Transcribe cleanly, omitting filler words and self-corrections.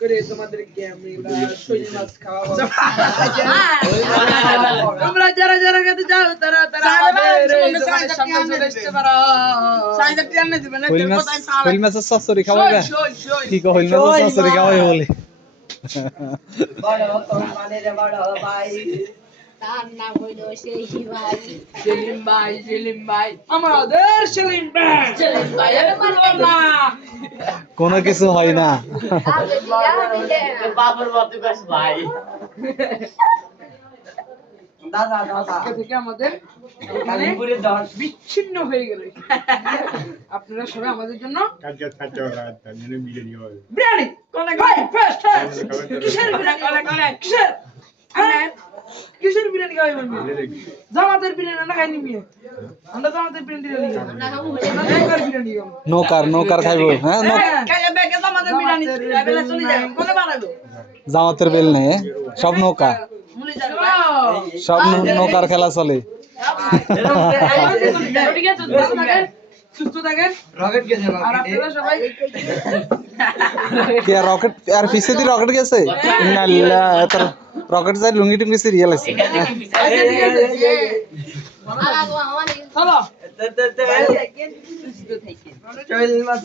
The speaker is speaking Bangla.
করে তোমাদেরকে আমি শৈল মাছ খাওয়াবো। তোমরা যারা যারা খেতে চাও তারা তারা আমাদের এই দোকানের সামনে চলে আসতে পারো। শৈল মাছের চচ্চড়ি খাওয়াবে? কি কো শৈল মাছের চচ্চড়ি খাওয়াবে বলে? বড় তোমাদের বড় ভাই তার নাম হইল সেই ভাই সেলিম ভাই আমাদের সেলিম ভাই কোনো কিছু হয় না। বাবার মত কাছে ভাই দাদা দাদা আজকে থেকে আমাদের কালিপুরে বিচ্ছিন্ন হয়ে গেল। আপনারা সবাই আমাদের জন্য বিরিয়ানি কোনে কোনে ফার্স্ট কিসের বিরিয়ানি কোনে কোনে কিসের কিসের বিরিয়ানি খাই বলবি? জামাতের বিরিয়ানি না খাই নিবি? আমরা জামাতের বিরিয়ানি খাই না খাবো নৌকার বিরিয়ানি খাবো। নৌকার খাইবো? হ্যাঁ খাইলে বেগে জামাতের বিরিয়ানি বেলা চলে যাবে কোনে বানাবো? জামাতের বেল নেই, সব নৌকা, সব নৌকার খেলা চলে। সুস্থ থাকেন। আর আপনারা সবাই কি রকেট আর পিছে দি রকেট গেছে? ইন্নাল্লাহ এত রকেট যাই লুঙ্গি টুঙ্গি সিরিয়াল আছে। চলো চল মাছ